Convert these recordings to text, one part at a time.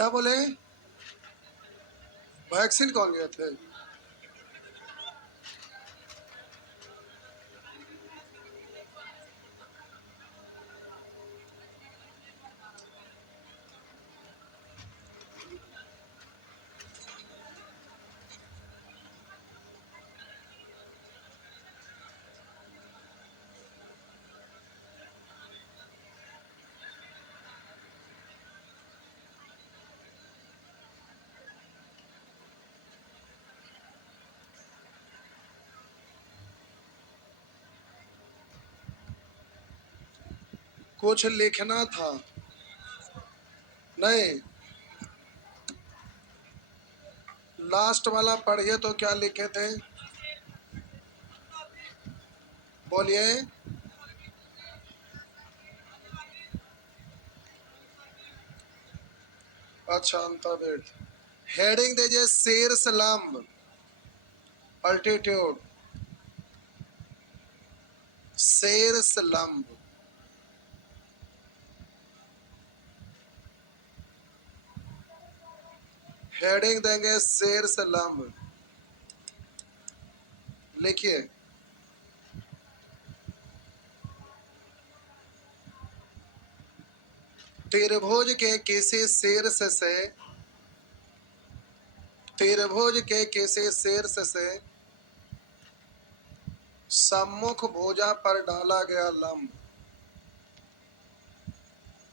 क्या बोले? वैक्सीन कौन लिए थे? कुछ लिखना था। नहीं, लास्ट वाला पढ़िए तो क्या लिखे थे? बोलिए। अच्छा, अंतर्वेद। हेडिंग दीजिए शीर्ष लंब, अल्टीट्यूड, शीर्ष लंब। हेडिंग देंगे शीर्ष लंब। लिखिए। त्रिभुज के किसी शीर्ष से, त्रिभुज के किसी शीर्ष से सम्मुख भुजा पर डाला गया लंब।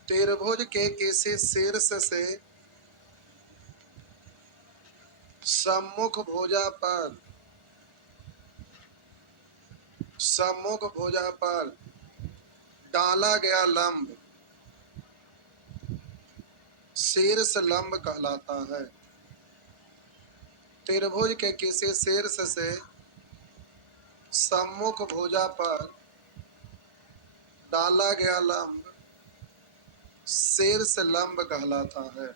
त्रिभुज के किसी शीर्ष से सम्मुख भुजा पर, सम्मुख भुजा पर डाला गया लंब शीर्ष लंब कहलाता है। त्रिभुज के किसी शीर्ष से सम्मुख भुजा पर डाला गया लंब शीर्ष लंब कहलाता है।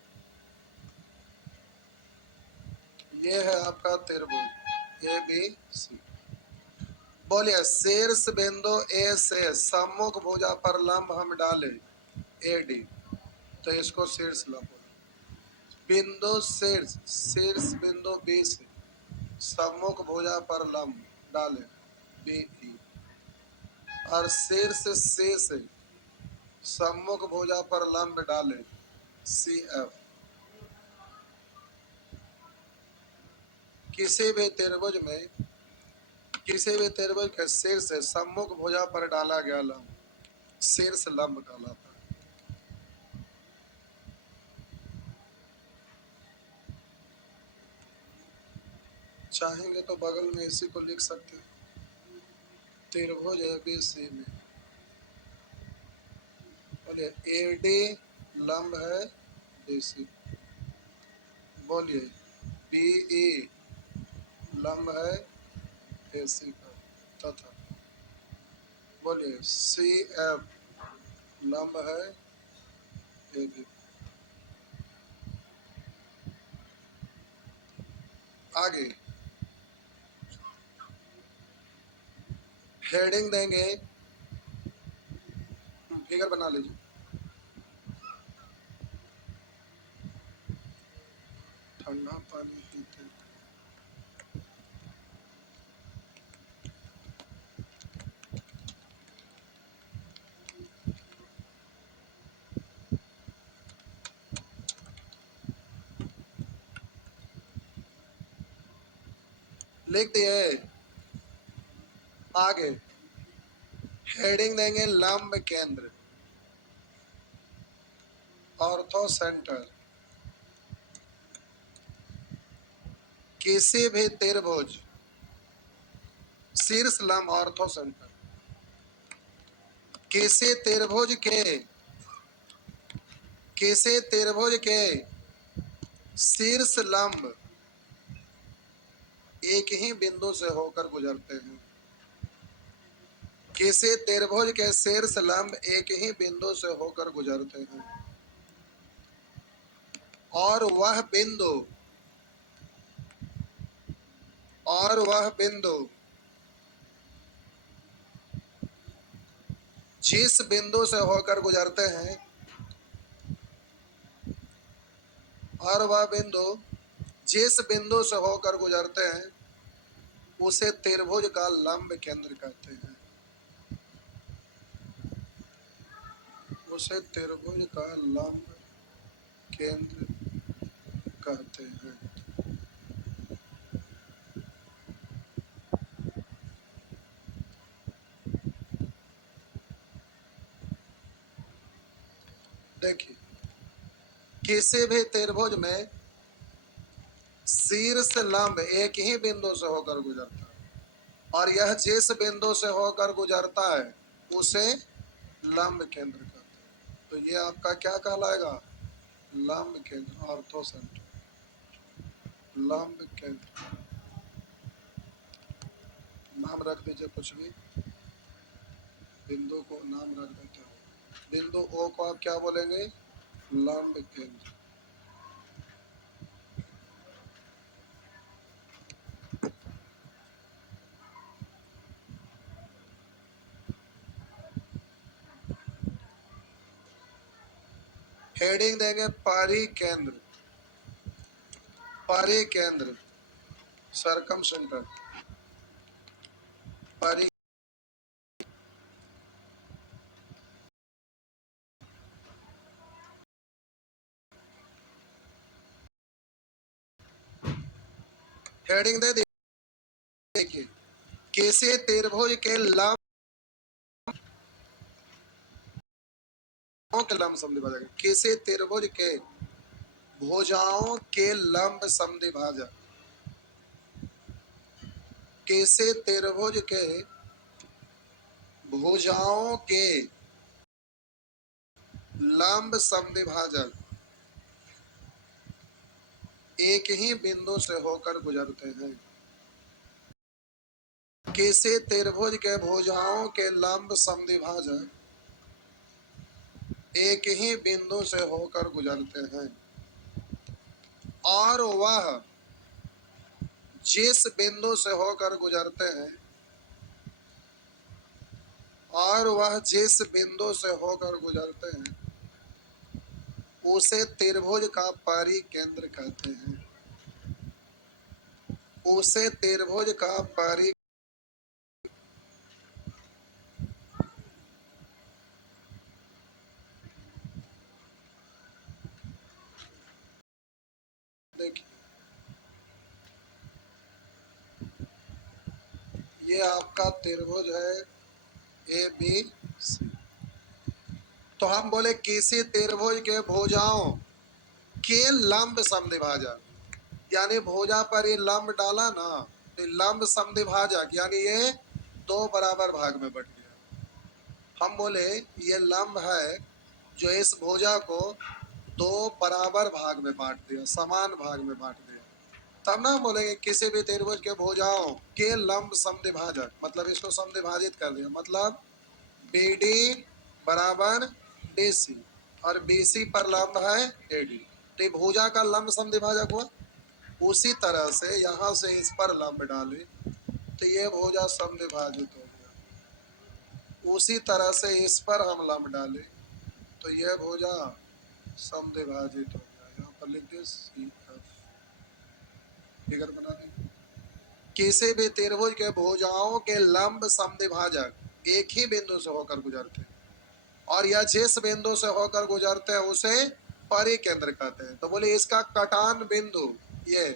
यह है आपका त्रिभुज ए बी सी। बोलिए, शीर्ष बिंदु ए से सम्मुख भुजा पर लंब हम डाले ए डी, तो इसको शीर्ष लंब। बिंदु शीर्ष, शीर्ष बिंदु बी से सम्मुख भुजा पर लंब डाले बी ई, और शीर्ष सी से सम्मुख भुजा पर लंब डाले सी एफ। किसी भी त्रिभुज में, किसी भी त्रिभुज के शीर्ष से सम्मुख भुजा पर डाला गया लंब शीर्ष लंब कहलाता है। चाहेंगे तो बगल में इसी को लिख सकते हैं। त्रिभुज ए बी सी में बोलिए ए डी लंब है बी सी। बोलिए बी ई लंब है ए सी का, तथा बोलिए सी एफ लंब है ए बी। आगे हेडिंग देंगे, फिगर बना लीजिए। ठंडा पानी पीते, लिख दिए। आगे हेडिंग देंगे लंब केंद्र, ऑर्थो सेंटर। किसी भी त्रिभुज, शीर्ष लंब ऑर्थो सेंटर, किसी त्रिभुज के, किसी त्रिभुज के शीर्ष लंब एक ही बिंदु से होकर गुजरते हैं। किसी त्रिभुज के शीर्ष लंब एक ही बिंदु से होकर गुजरते हैं, और वह बिंदु, और वह बिंदु जिस बिंदु से होकर गुजरते हैं और वह बिंदु जिस बिंदु से होकर गुजरते हैं उसे त्रिभुज का लंब केंद्र कहते हैं। उसे त्रिभुज का लंब केंद्र कहते हैं। देखिए, किसी भी त्रिभुज में शीर्ष लंब एक ही बिंदु से होकर गुजरता है और यह जिस बिंदु से होकर गुजरता है उसे लंब केंद्र कहते हैं। तो ये आपका क्या कहलाएगा? लंब केंद्र, ऑर्थो सेंटर, लंब केंद्र। नाम रख दीजिए कुछ भी, बिंदु को नाम रख देते हो। बिंदु ओ को आप क्या बोलेंगे? लंब केंद्र। हेडिंग देंगे परिकेंद्र, परिकेंद्र, सरकम सेंटर, परि। हेडिंग दे देखिए, किसी त्रिभुज के लंब के लंब समद्विभाजक, किसी त्रिभुज के भुजाओं के लंब समद्विभाजक, किसी त्रिभुज के भुजाओं के लंब समद्विभाजक एक ही बिंदु से होकर गुजरते हैं। किसी त्रिभुज के भुजाओं के लंब समद्विभाजक एक ही बिंदु से होकर गुजरते हैं और वह जिस बिंदु से होकर गुजरते हैं और वह जिस बिंदु से होकर गुजरते हैं उसे त्रिभुज का परिकेंद्र कहते हैं। उसे त्रिभुज का परि देखिए, ये आपका त्रिभुज है ए बी सी। तो हम बोले किसी त्रिभुज के भुजाओं के लंब समद्विभाजक, यानी भुजा पर ये लंब डाला ना, तो लंब समद्विभाजक यानी ये दो बराबर भाग में बट गया। हम बोले ये लंब है जो इस भुजा को दो बराबर भाग में बांट दिया, समान भाग में बांट दिया। तब ना बोलेंगे किसी भी त्रिभुज के भुजाओं के लंब समद्विभाजक, मतलब इसको समद्विभाजित कर दिया, मतलब BD बराबर BC और BC पर लंब है AD, तो भुजा का लंब समद्विभाजक हुआ। उसी तरह से यहाँ से इस पर लंब डाले तो ये भुजा समद्विभाजित हो गया। उसी तरह से इस पर हम लंब डाले तो ये भुजा समद्विभाजित हो गया। यहाँ पर लिख दिए CF, फिगर बना दी। किसी भी त्रिभुज के भुजाओं के लंब समद्विभाजक एक ही बिंदु से होकर गुजरते हैं और यह जिस बिंदु से होकर गुजरते हैं उसे परिकेंद्र कहते हैं। तो बोले इसका कटान बिंदु ये,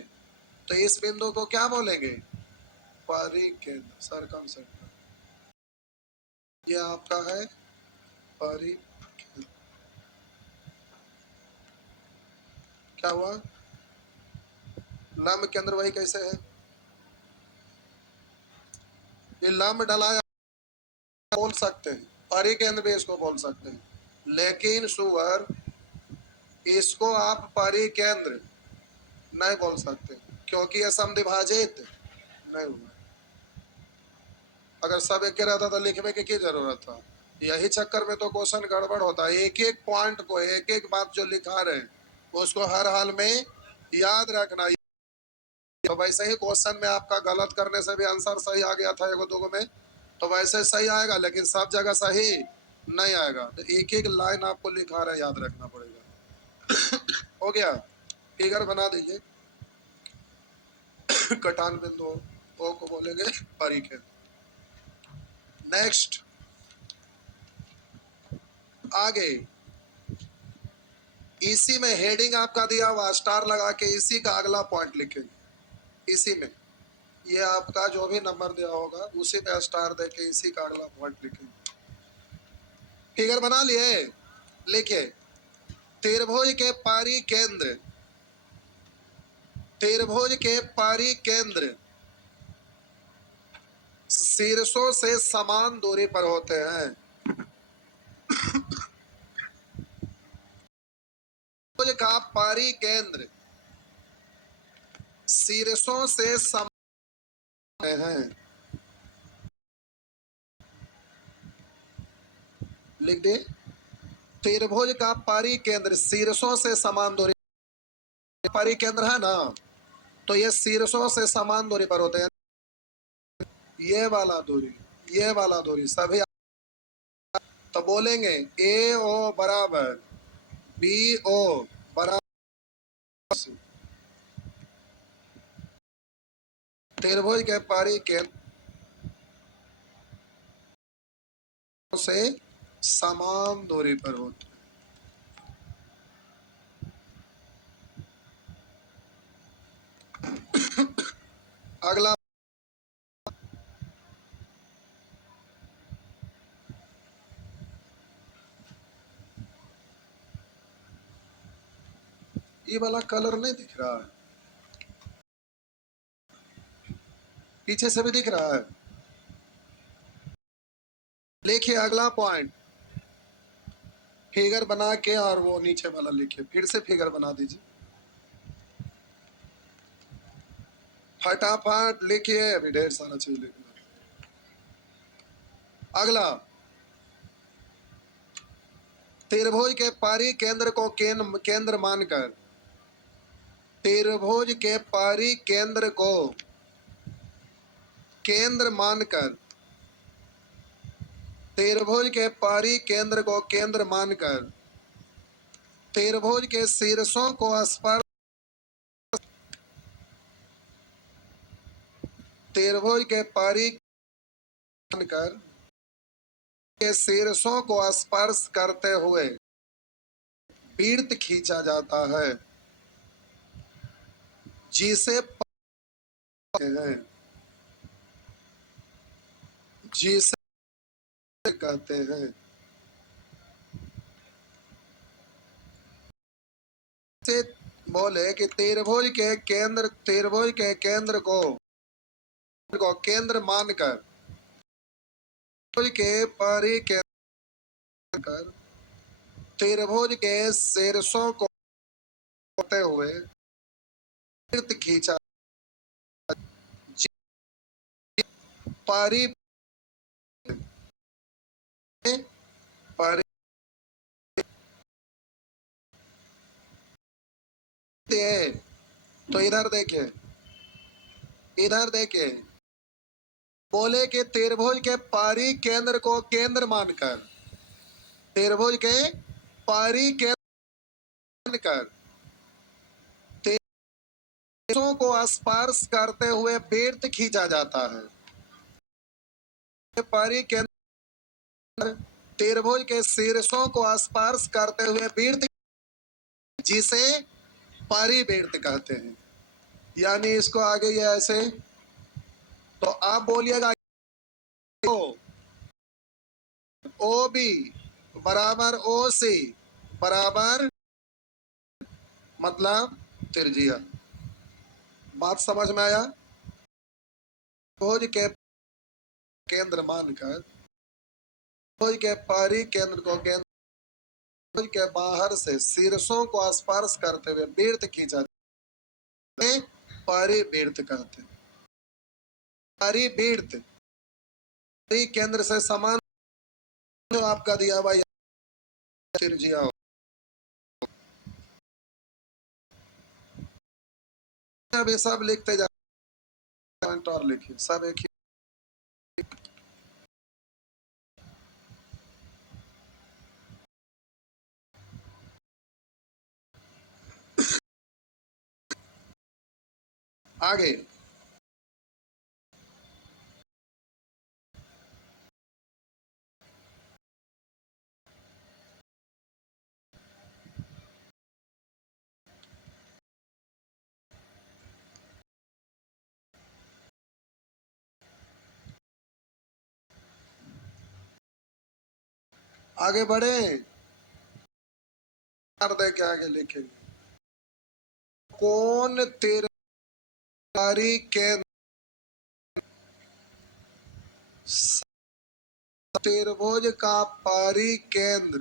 तो इस बिंदु को क्या बोलेंगे? परिकेंद्र, सरकम सेंटर। ये आपका है परिकेंद्र। क्या हुआ? लंब केंद्र वही कैसे है? ये लंब डलाया बोल सकते हैं, परिकेंद्र भी इसको बोल सकते हैं, लेकिन सुअर इसको आप परिकेंद्र नहीं बोल सकते क्योंकि यह समद्विभाजित नहीं हुआ। अगर सब एक रहता तो लिखने की क्या जरूरत था? यही चक्कर में तो क्वेश्चन गड़बड़ होता है। एक एक पॉइंट को, एक एक बात जो लिखा रहे उसको हर हाल में याद रखना। तो वैसे ही क्वेश्चन में आपका गलत करने से भी आंसर सही आ गया था एगो दोगो में, तो वैसे सही आएगा लेकिन सब जगह सही नहीं आएगा। तो एक एक लाइन आपको लिखा रहा है, याद रखना पड़ेगा। हो गया? फिगर बना दीजिए। कटान बिंदु ओ को बोलेंगे परिकेंद्र। नेक्स्ट, आगे इसी में हेडिंग आपका दिया हुआ, स्टार लगा के इसी का अगला पॉइंट लिखेंगे। इसी में ये आपका जो भी नंबर दिया होगा उसी में स्टार देके इसी का अगला पॉइंट लिखेंगे। फिगर बना लिए? लिखिए, त्रिभुज के पारी केंद्र, त्रिभुज के पारी केंद्र शीर्षों से समान दूरी पर होते हैं। त्रिभुज का पारी केंद्र शीर्षों से समान हैं। लिख दे, त्रिभुज का पारी केंद्र शीर्षों से समान दूरी, पारी केंद्र है ना, तो ये शीर्षों से समान दूरी पर होते हैं। ये वाला दूरी, ये वाला दूरी सभी, तो बोलेंगे ए ओ बराबर बी ओ बराबर त्रिभुज के पारी केंद्र से समान दूरी पर होते हैं। अगला, ये वाला कलर नहीं दिख रहा है, पीछे से भी दिख रहा है। लिखिए अगला पॉइंट, फिगर बना के और वो नीचे वाला लिखिए, फिर से फिगर बना दीजिए, फटाफट लिखिए, अभी ढेर सारा चीज लिखना। अगला, त्रिभुज के पारी केंद्र को केंद्र मानकर, त्रिभुज के पारी केंद्र को केंद्र मानकर, त्रिभुज के पारी केंद्र को केंद्र मानकर त्रिभुज के शीर्षों को स्पर्श, त्रिभुज के पारी मानकर के शीर्षों को स्पर्श करते हुए वृत्त खींचा जाता है, जिसे हैं, जिसे कहते हैं। से बोले कि त्रिभुज के केंद्र को केंद्र मानकर त्रिभुज के पारी केंद्र कर त्रिभुज के शीर्षों को होते हुए वृत्त खींचा, पारी पारी तो इधर देखिए, इधर देखिए, बोले कि त्रिभुज के पारी केंद्र को केंद्र मानकर, त्रिभुज के पारी केंद्र मानकर शीर्षों को स्पर्श करते हुए वृत्त खींचा जाता है। पारी केंद्र त्रिभुज के शीर्षों को स्पर्श करते हुए वृत्त, जिसे परिवृत्त कहते हैं। यानी इसको आगे ये ऐसे, तो आप बोलिएगा ओ बी बराबर ओ सी बराबर, मतलब त्रिज्या। बात समझ में आया? त्रिभुज के केंद्र मानकर त्रिभुज के पारी केंद्र को केंद्र के बाहर से शीर्षों को स्पर्श करते हुए वृत्त खींचा, परिवृत्त कहते हैं। परिवृत्त केंद्र से समान जो आपका दिया हुआ त्रिज्या हो, अभी सब लिखते जा, और लिखिए सब एक ही। आगे आगे बढ़े, कर दे के आगे लिखेंगे। कौन केंद्र त्रिभुज का परिकेंद्र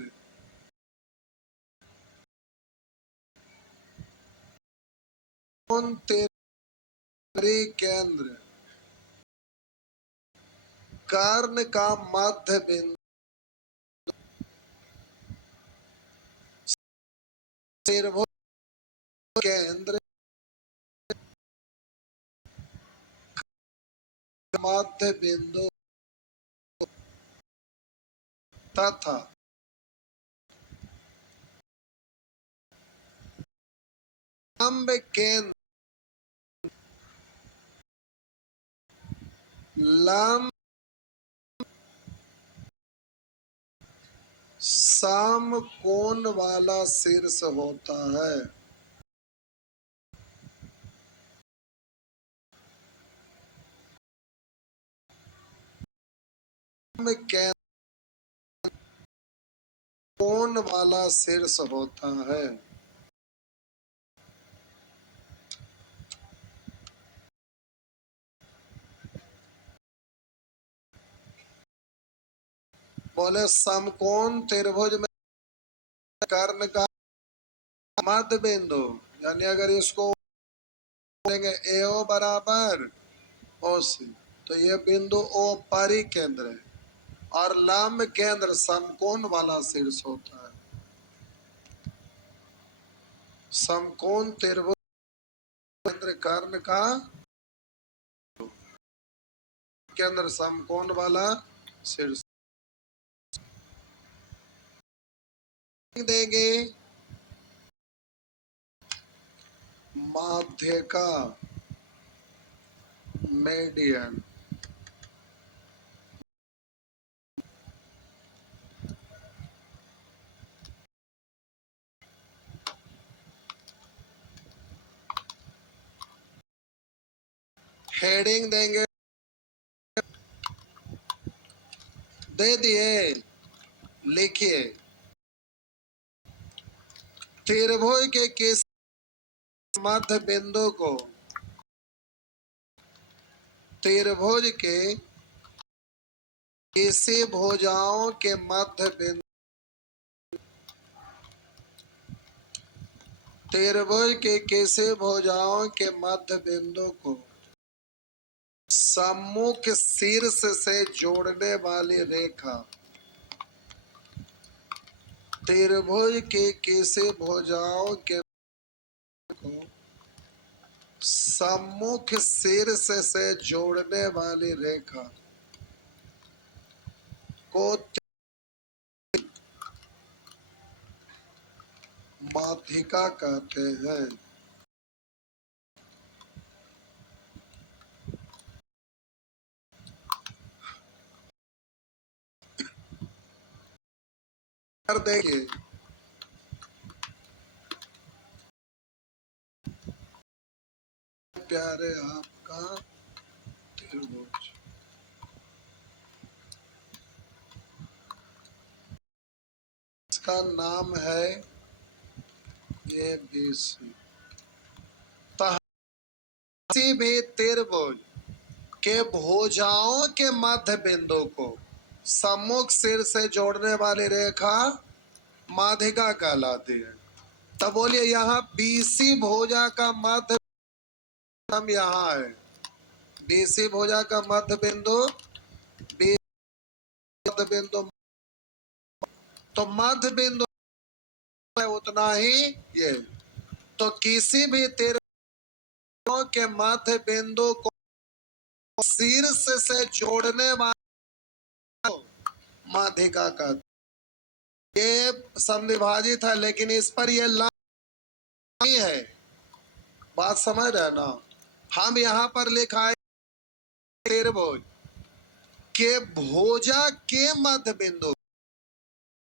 कौन परिकेंद्र कर्ण का मध्य बिंदु त्रिभुज केंद्र मध्य बिंदु तथा लंब केंद्र लंब समकोण वाला शीर्ष होता है। केंद्र कोण वाला शीर्ष होता है। बोले समकोण त्रिभुज में कर्ण का मध्य बिंदु, यानी अगर इसको लेंगे AO बराबर OC, तो ये बिंदु O परिकेंद्र है और लंब केंद्र समकोण वाला शीर्ष होता है। समकोण त्रिभुज केंद्र कर्ण का केंद्र समकोण वाला शीर्ष देंगे। माध्यिका मीडियन हेडिंग देंगे, दे दिए, लिखिए त्रिभुज के किस मध्य बिंदु को त्रिभुज के किसी भुजाओं के मध्य बिंदु त्रिभुज के किसी भुजाओं के मध्य बिंदु को सम्मुख शीर्ष से जोड़ने वाली रेखा त्रिभुज के किसी भुजाओं के को सम्मुख शीर्ष से जोड़ने वाली रेखा को माध्यिका कहते हैं। कर देखिए प्यारे आपका त्रिभुज, इसका नाम है ABC। किसी भी त्रिभुज के भुजाओं के मध्य बिंदु को सम्मुख शीर्ष से जोड़ने वाली रेखा माध्यिका कहलाती है। तब बोलिए यहाँ BC भुजा का मध्य हम यहाँ है, BC भुजा का मध्य बिंदु मध्य बिंदु, तो मध्य बिंदु है उतना ही ये। तो किसी भी त्रिभुज के मध्य बिंदु को शीर्ष से जोड़ने वाला माध्यिका का ये समद्विभाजित है, लेकिन इस पर ये लाइन नहीं है। बात समझ रहे ना? हम यहां पर लिखा है त्रिभुज के भुजा के मध्य बिंदु,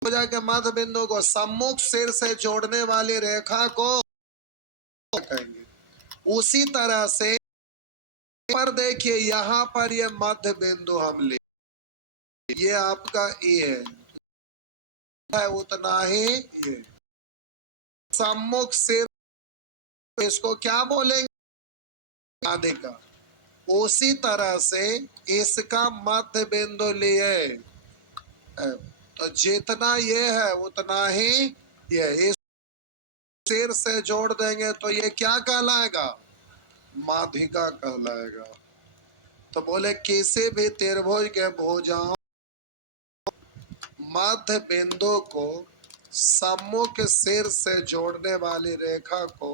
भुजा के मध्य बिंदु को सम्मुख सिर से जोड़ने वाली रेखा को कहेंगे। उसी तरह से पर देखिए यहां पर ये मध्य बिंदु हम ले, ये आपका ए है उतना ही ये सम्मुख सिर, इसको क्या बोलेंगे आधे का। उसी तरह से इसका मध्य बिंदु लिए, तो जितना ये है उतना ही ये, इस सिर से जोड़ देंगे तो ये क्या कहलाएगा, माध्यिका कहलाएगा। तो बोले किसी भी त्रिभुज के भुजाओं मध्य बिंदु को सम्मुख सिर से जोड़ने वाली रेखा को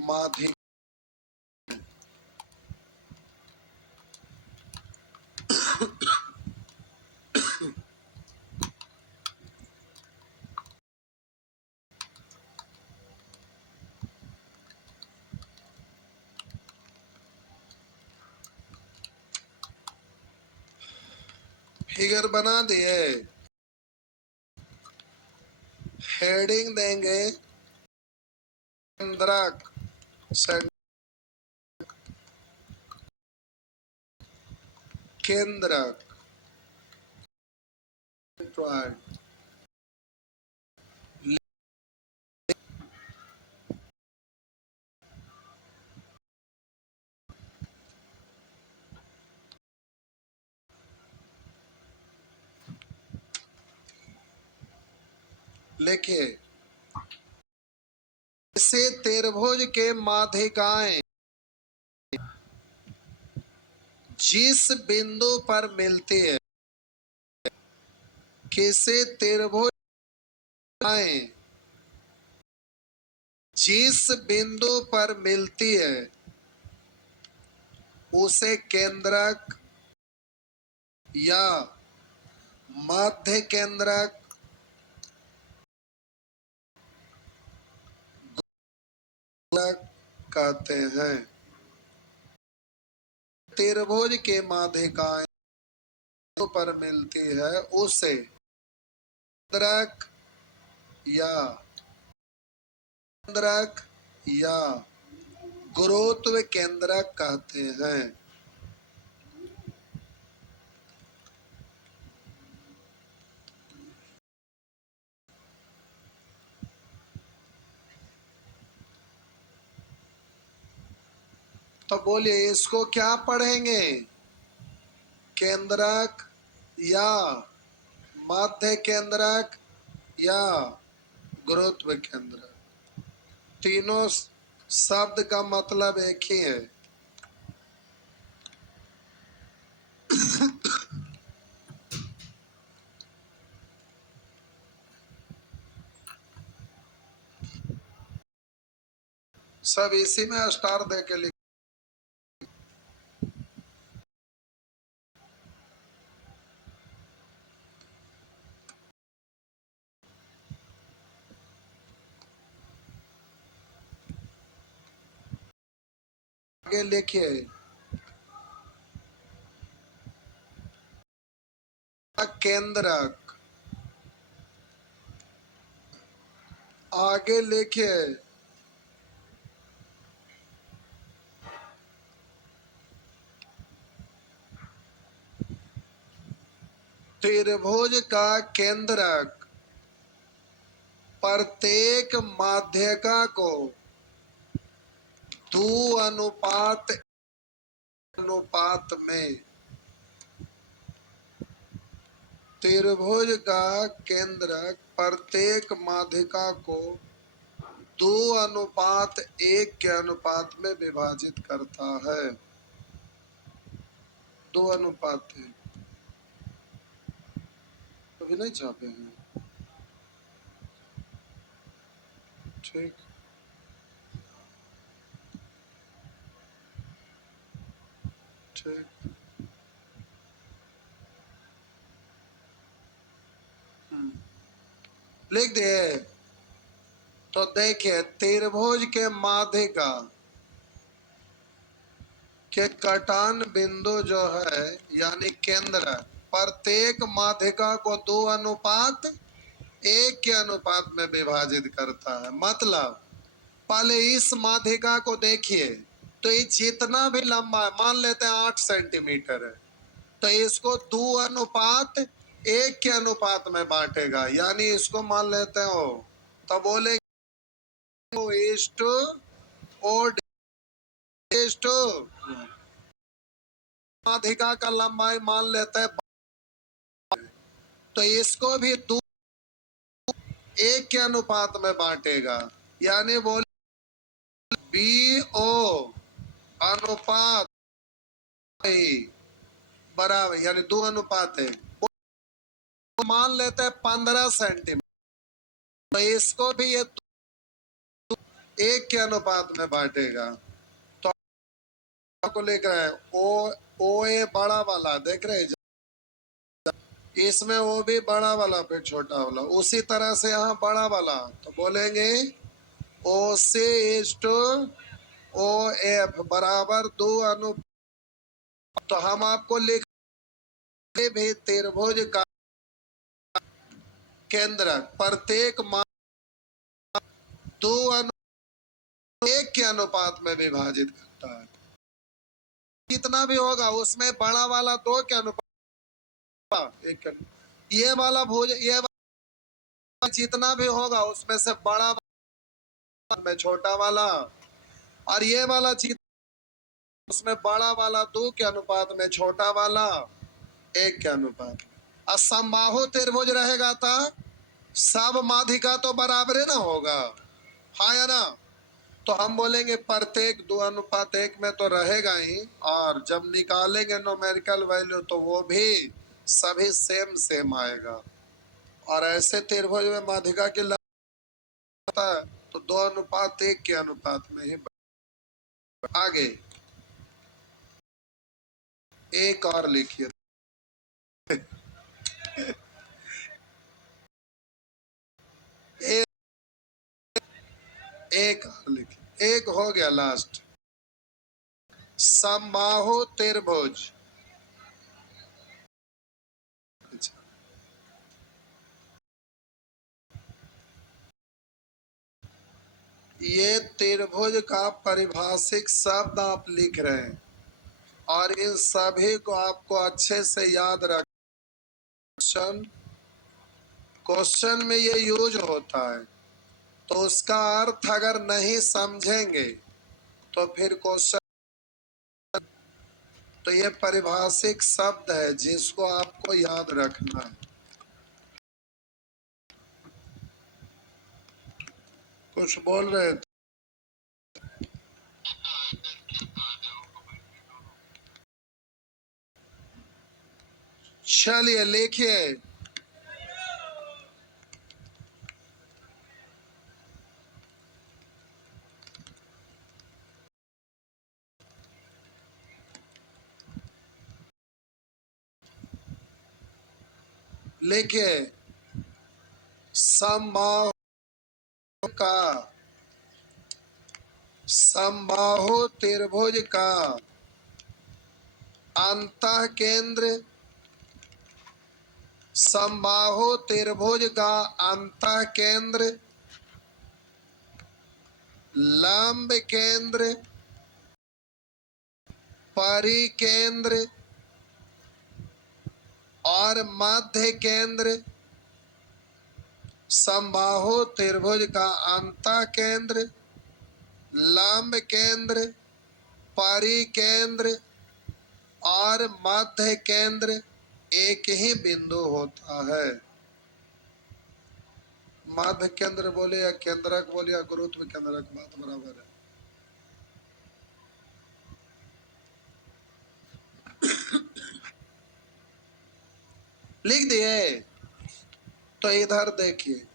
माध्यिका। फिगर बना दिए, हेडिंग देंगे केंद्रक, केंद्रक लिखिए इसे त्रिभुज के माध्यिकाएं जिस बिंदु पर मिलती है, किसी त्रिभुज जिस बिंदु पर मिलती है उसे केंद्रक या मध्य केंद्रक कहते हैं। त्रिभुज के माध्यिकाएं पर मिलती है उसे केंद्रक या गुरुत्व केंद्रक कहते हैं। तो बोलिए इसको क्या पढ़ेंगे, केंद्रक या मध्य केंद्रक या गुरुत्व केंद्रक। तीनों शब्द का मतलब एक ही है। सब इसी में स्टार दे के लिख, आगे लिखिए केंद्रक, आगे लिखिए त्रिभुज का केंद्रक प्रत्येक माध्यिका को 2:1 में, त्रिभुज का केंद्रक प्रत्येक माध्यिका को 2:1 के अनुपात में विभाजित करता है। 2:1 अभी नहीं छापे हैं, ठीक। ठीक, लिख दिए। तो देखिए त्रिभुज के माध्यिका कि कटान बिंदु जो है यानी केंद्र प्रत्येक माध्यिका को 2:1 के अनुपात में विभाजित करता है। मतलब पहले इस माध्यिका को देखिए, तो ये जितना भी लंबा है, मान लेते हैं 8 सेंटीमीटर है, तो इसको 2:1 के अनुपात में बांटेगा, यानी इसको मान लेते हो तो बोले माध्यिका का लंबाई मान लेते हैं, तो इसको भी 2:1 के अनुपात में बांटेगा, यानी बोले BO अनुपात बराबर, यानी 2:1 मान लेते हैं 15 सेंटीमीटर, तो इसको भी ये 1 के अनुपात में बांटेगा। तो आपको लिख रहे हैं ओ ए बड़ा वाला, देख रहे हैं इसमें वो भी बड़ा वाला फिर छोटा वाला, उसी तरह से यहाँ बड़ा वाला, तो बोलेंगे ओ सी इज टू ओ एफ बराबर 2 अनुपात। तो हम आपको लिख भी त्रिभुज का केंद्र प्रत्येक मान 2:1 के अनुपात में विभाजित करता है। कितना भी होगा उसमें बड़ा वाला 2 के अनुपात 1 के, ये वाला भुज ये वाला जितना भी होगा उसमें से बड़ा में छोटा वाला, और ये वाला उसमें बड़ा वाला 2 के अनुपात में छोटा वाला 1 के अनुपात। असमबाहु त्रिभुज रहेगा था, सब माध्यिका तो बराबर ना होगा, हाँ या ना। तो हम बोलेंगे प्रत्येक 2:1 में तो रहेगा ही, और जब निकालेंगे न्यूमेरिकल वैल्यू तो वो भी सभी सेम सेम आएगा। और ऐसे त्रिभुज में माध्यिका की लगता है तो 2:1 के अनुपात में ही। आगे एक और लिखिए, एक और लिखिए, एक हो गया लास्ट। समबाहु त्रिभुज, ये त्रिभुज का परिभाषिक शब्द आप लिख रहे हैं, और इन सभी को आपको अच्छे से याद रख, क्वेश्चन में ये यूज होता है, तो उसका अर्थ अगर नहीं समझेंगे तो फिर क्वेश्चन, तो ये परिभाषिक शब्द है जिसको आपको याद रखना है। कुछ बोल रहे थे, चलिए लिखिए, लिखिए समबाहु का, समबाहु त्रिभुज का अंतः केंद्र, समबाहु त्रिभुज का अंतः केंद्र, लंब केंद्र, परिकेंद्र और मध्य केंद्र, समबाहु त्रिभुज का अंतः केंद्र, लंब केंद्र, परिकेंद्र और मध्य केंद्र एक ही बिंदु होता है। मध्य केंद्र बोले या केंद्रक बोले या गुरुत्व केंद्रक, बात बराबर है। लिख दिए, तो इधर देखिए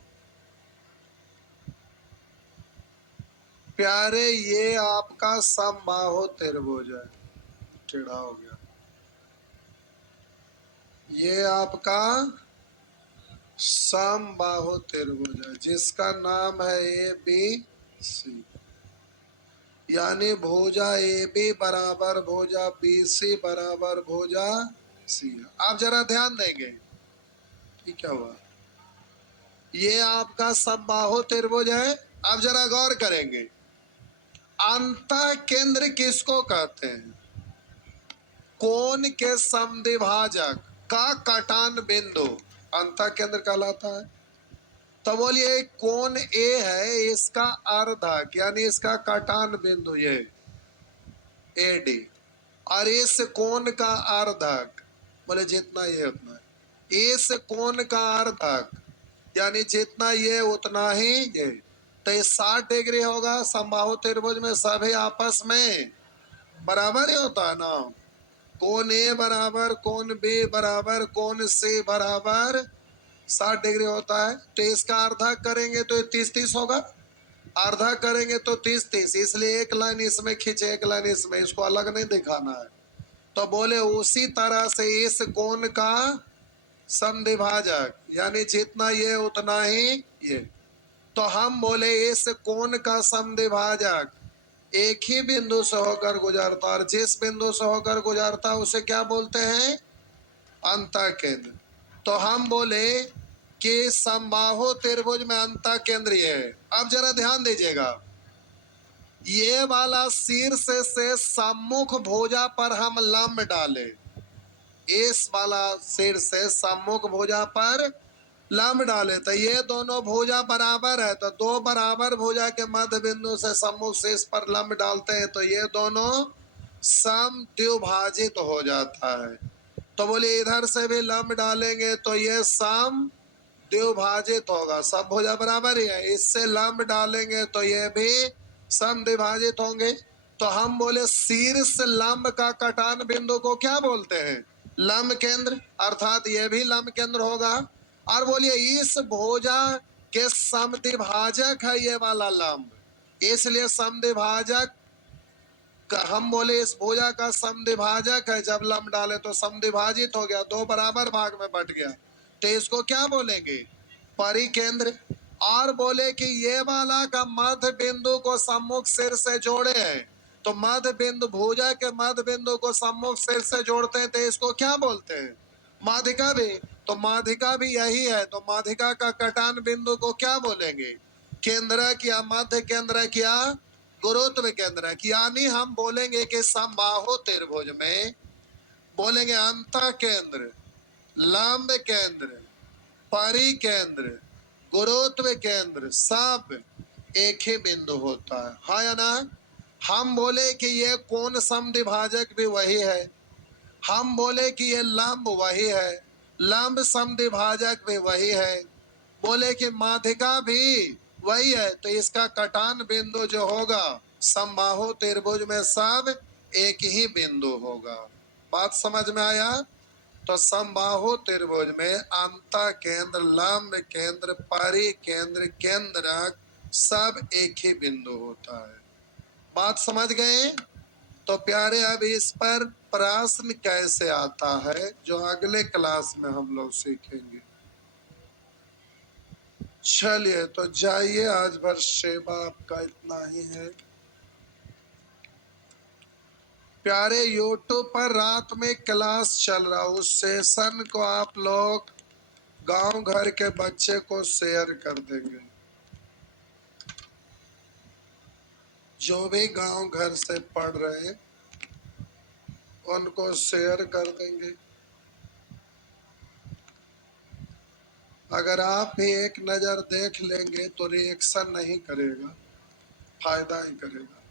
प्यारे, ये आपका समबाहु त्रिभुज है, टेढ़ा हो गया, ये आपका समबाहु त्रिभुज है जिसका नाम है ABC। यानी भुजा ए बी बराबर भुजा बी सी बराबर भुजा सी। आप जरा ध्यान देंगे, ये क्या हुआ, ये आपका समबाहु त्रिभुज है। आप जरा गौर करेंगे, अंतः केंद्र किसको कहते हैं? कोण के समद्विभाजक का कटान बिंदु अंतः केंद्र कहलाता है। तो बोलिए कोण ए है, इसका अर्धक यानी इसका कटान बिंदु ये ए डी, और इस कोण का अर्धक बोले जितना ये उतना है। इस कोण का अर्धक यानी जितना ये उतना ही ये, तो ये 60 डिग्री होगा। समबाहु त्रिभुज में सभी आपस में बराबर ही होता है ना। कोण ए बराबर कोण बी बराबर कोण सी बराबर 60 डिग्री होता है। तो इसका अर्धा करेंगे तो 30-30 होगा, आधा करेंगे तो 30-30, इसलिए एक लाइन इसमें खींचे एक लाइन इसमें, इसको अलग नहीं दिखाना है। तो बोले उसी तरह से इस कोण का समद्विभाजक यानी जितना ये उतना ही ये। तो हम बोले इस कोण का समद्विभाजक एक ही बिंदु से होकर गुजरता, और जिस बिंदु से होकर गुजरता उसे क्या बोलते हैं? अंतः केंद्र। तो हम बोले कि समबाहु त्रिभुज में अंतः केंद्र ये है। अब जरा ध्यान दीजिएगा, ये वाला शीर्ष से सम्मुख भुजा पर हम लंब डाले, इस वाला शीर्ष से सम्मुख भुजा पर लंब डाले, तो ये दोनों भुजा बराबर है। तो दो बराबर भुजा के मध्य बिंदु से सम्मुख शीर्ष पर लंब डालते हैं तो ये दोनों समद्विभाजित हो जाता है। तो बोलिए इधर से भी लंब डालेंगे तो ये समद्विभाजित होगा, सब भुजा बराबर ही है। इससे लंब डालेंगे तो ये भी समद्विभाजित होंगे। तो हम बोले शीर्ष लंब का कटान बिंदु को क्या बोलते हैं? लंब केंद्र, अर्थात ये भी लंब केंद्र होगा। और बोलिए इस भुजा के समद्विभाजक है ये वाला लंब, इसलिए समद्विभाजक हम बोले इस भुजा का समद्विभाजक है। जब लंब डाले तो समद्विभाजित हो गया, दो बराबर भाग में बट गया, तो इसको क्या बोलेंगे? परिकेंद्र। और बोले कि ये वाला का मध्य बिंदु को सम्मुख शीर्ष से जोड़े हैं, तो मध्य बिंदु भुजा के मध्य बिंदु को सम्मुख शीर्ष से जोड़ते हैं तो इसको क्या बोलते हैं? माध्यिका भी। तो माध्यिका भी यही है, तो माध्यिका का कटान बिंदु को क्या बोलेंगे? केंद्रक या मध्य केंद्रक या गुरुत्व केंद्रक। यानी हम बोलेंगे कि समबाहु त्रिभुज में बोलेंगे अंतः केंद्र, लंब केंद्र, परिकेंद्र, गुरुत्व केंद्र सब एक ही बिंदु होता है, हाँ या ना? हम बोले कि ये कोण समद्विभाजक भी वही है, हम बोले कि ये लंब वही है, लंब समद्विभाजक भी वही है, बोले कि माध्यिका भी वही है, तो इसका कटान बिंदु जो होगा समबाहु त्रिभुज में सब एक ही बिंदु होगा। बात समझ में आया? तो समबाहु त्रिभुज में अंतः केंद्र, लंब केंद्र, परिकेंद्र, केंद्रक सब एक ही बिंदु होता है। बात समझ गए? तो प्यारे अब इस पर प्रश्न कैसे आता है जो अगले क्लास में हम लोग सीखेंगे। चलिए तो जाइए, आज भर सेवा आपका इतना ही है। प्यारे यूट्यूब पर रात में क्लास चल रहा, उस सेशन को आप लोग गांव घर के बच्चे को शेयर कर देंगे, जो भी गांव घर से पढ़ रहे हैं उनको शेयर कर देंगे। अगर आप भी एक नज़र देख लेंगे तो रिएक्शन नहीं करेगा, फायदा ही करेगा।